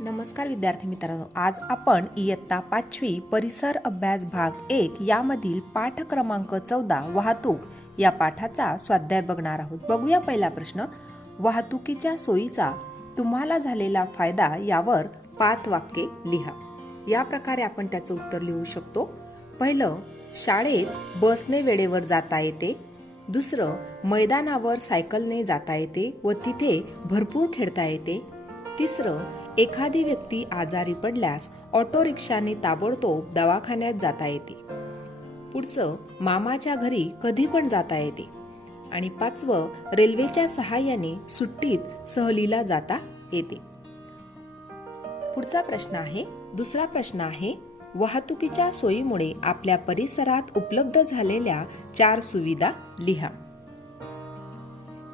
नमस्कार विद्यार्थी मित्रांनो आज आपण इयत्ता पाचवी परिसर अभ्यास भाग एक यामधील पाठ क्रमांक चौदा वाहतूक या पाठाचा स्वाध्याय बघणार आहोत. बघूया पहिला प्रश्न वाहतुकीच्या सोयीचा तुम्हाला झालेला फायदा यावर पाच वाक्ये लिहा. या प्रकारे आपण त्याचं उत्तर लिहू शकतो. पहिलं शाळेत बसने वेळेवर जाता येते. दुसरं मैदानावर सायकलने जाता येते व तिथे भरपूर खेळता येते. तिसरं एखादी व्यक्ती आजारी पडल्यास ऑटो रिक्षाने ताबडतोब दवाखान्यात जाता येते. पुढचं मामाच्या घरी कधी पण जाता येते. आणि पाचवं रेल्वेच्या सहाय्याने सुट्टीत सहलीला जाता येते. पुढचा प्रश्न आहे दुसरा प्रश्न आहे वाहतुकीच्या सोयीमुळे आपल्या परिसरात उपलब्ध झालेल्या चार सुविधा लिहा.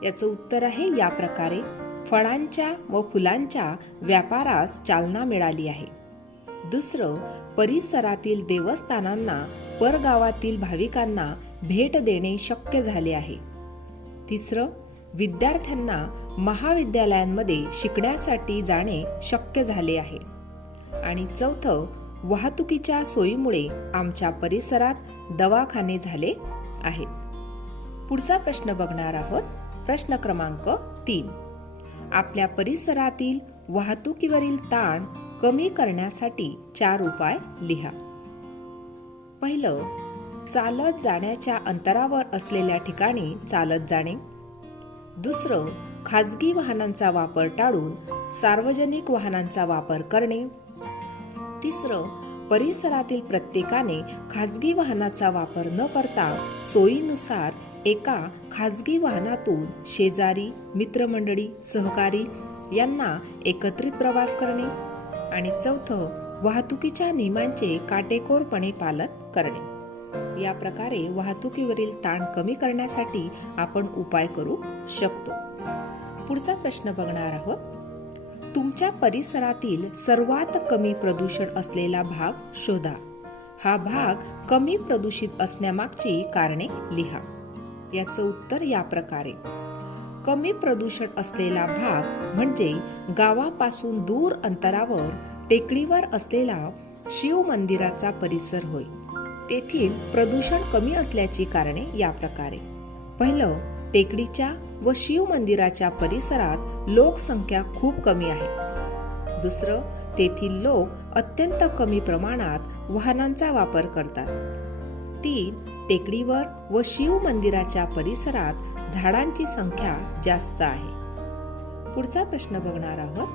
याचं उत्तर आहे या प्रकारे. फळांच्या व फुलांच्या व्यापारास चालना मिळाली आहे. दुसरं परिसरातील देवस्थानांना परगावातील भाविकांना भेट देणे शक्य झाले आहे. तिसरं विद्यार्थ्यांना महाविद्यालयांमध्ये शिकण्यासाठी जाणे शक्य झाले आहे. आणि चौथं वाहतुकीच्या सोयीमुळे आमच्या परिसरात दवाखाने झाले आहेत. पुढचा प्रश्न बघणार आहोत. प्रश्न क्रमांक तीन. आपल्या परिसरातील वाहतुकीवरील ताण कमी करण्यासाठी चार उपाय लिहा. पहिलं चालत जाण्याच्या अंतरावर असलेल्या ठिकाणी चालत जाणे. दुसरं खाजगी वाहनांचा वापर टाळून सार्वजनिक वाहनांचा वापर करणे. तिसरं परिसरातील प्रत्येकाने खाजगी वाहनाचा वापर न करता सोयीनुसार एका खाजगी वाहनातून शेजारी मित्रमंडळी सहकारी यांना एकत्रित प्रवास करणे आणि चौथं वाहतुकीच्या नियमांचे काटेकोरपणे पालन करणे. या प्रकारे वाहतुकीवरील ताण कमी करण्यासाठी आपण उपाय करू शकतो. पुढचा प्रश्न बघणार आहोत. तुमच्या परिसरातील सर्वात कमी प्रदूषण असलेला भाग शोधा. हा भाग कमी प्रदूषित असण्यामागची कारणे लिहा. याचं उत्तर या प्रकारे. कमी प्रदूषण असलेला भाग म्हणजे गावापासून दूर अंतरावर टेकडीवर असलेला शिव मंदिराचा परिसर होय. तेथील प्रदूषण कमी असल्याची कारणे या प्रकारे. पहिलं टेकडीच्या व शिव मंदिराच्या परिसरात लोकसंख्या खूप कमी आहे. दुसरं तेथील लोक अत्यंत कमी प्रमाणात वाहनांचा वापर करतात. तीन टेकडीवर व शिव मंदिराच्या परिसरात झाडांची संख्या जास्त आहे. पुढचा प्रश्न बघणार आहोत.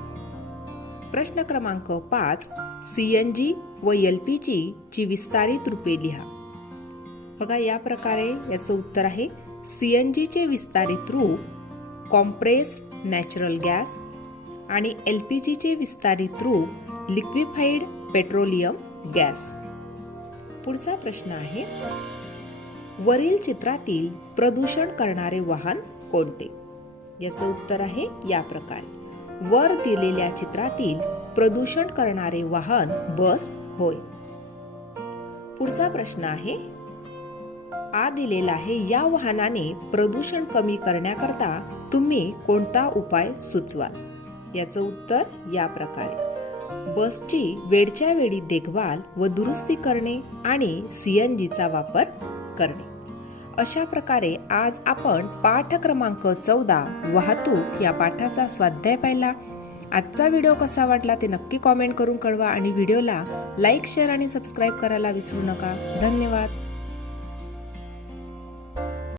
प्रश्न क्रमांक पाच सीएनजी व एलपीजी ची विस्तारित रूपे लिहा. बघा या प्रकारे याचं उत्तर आहे. सीएनजी चे विस्तारित रूप कॉम्प्रेस नॅचरल गॅस आणि एल पी जीचे विस्तारित रूप लिक्विफाईड पेट्रोलियम गॅस. पुढचा प्रश्न आहे वरील चित्रातील प्रदूषण करणारे वाहन कोणते? याचं उत्तर आहे या प्रकारे. वर दिलेल्या चित्रातील प्रदूषण करणारे वाहन बस होय. पुढचा प्रश्न आहे आ दिलेला आहे या वाहनाने प्रदूषण कमी करण्याकरता तुम्ही कोणता उपाय सुचवाल? याचं उत्तर या प्रकारे. बसची वेळच्या वेळी देखभाल व दुरुस्ती करणे आणि सीएनजीचा वापर करणे. अशा प्रकारे आज आपण पाठ क्रमांक चौदा वाहतूक या पाठाचा स्वाध्याय पाहिला. आजचा व्हिडिओ कसा वाटला ते नक्की कॉमेंट करून कळवा आणि व्हिडिओला लाईक शेअर आणि सबस्क्राईब करायला विसरू नका. धन्यवाद.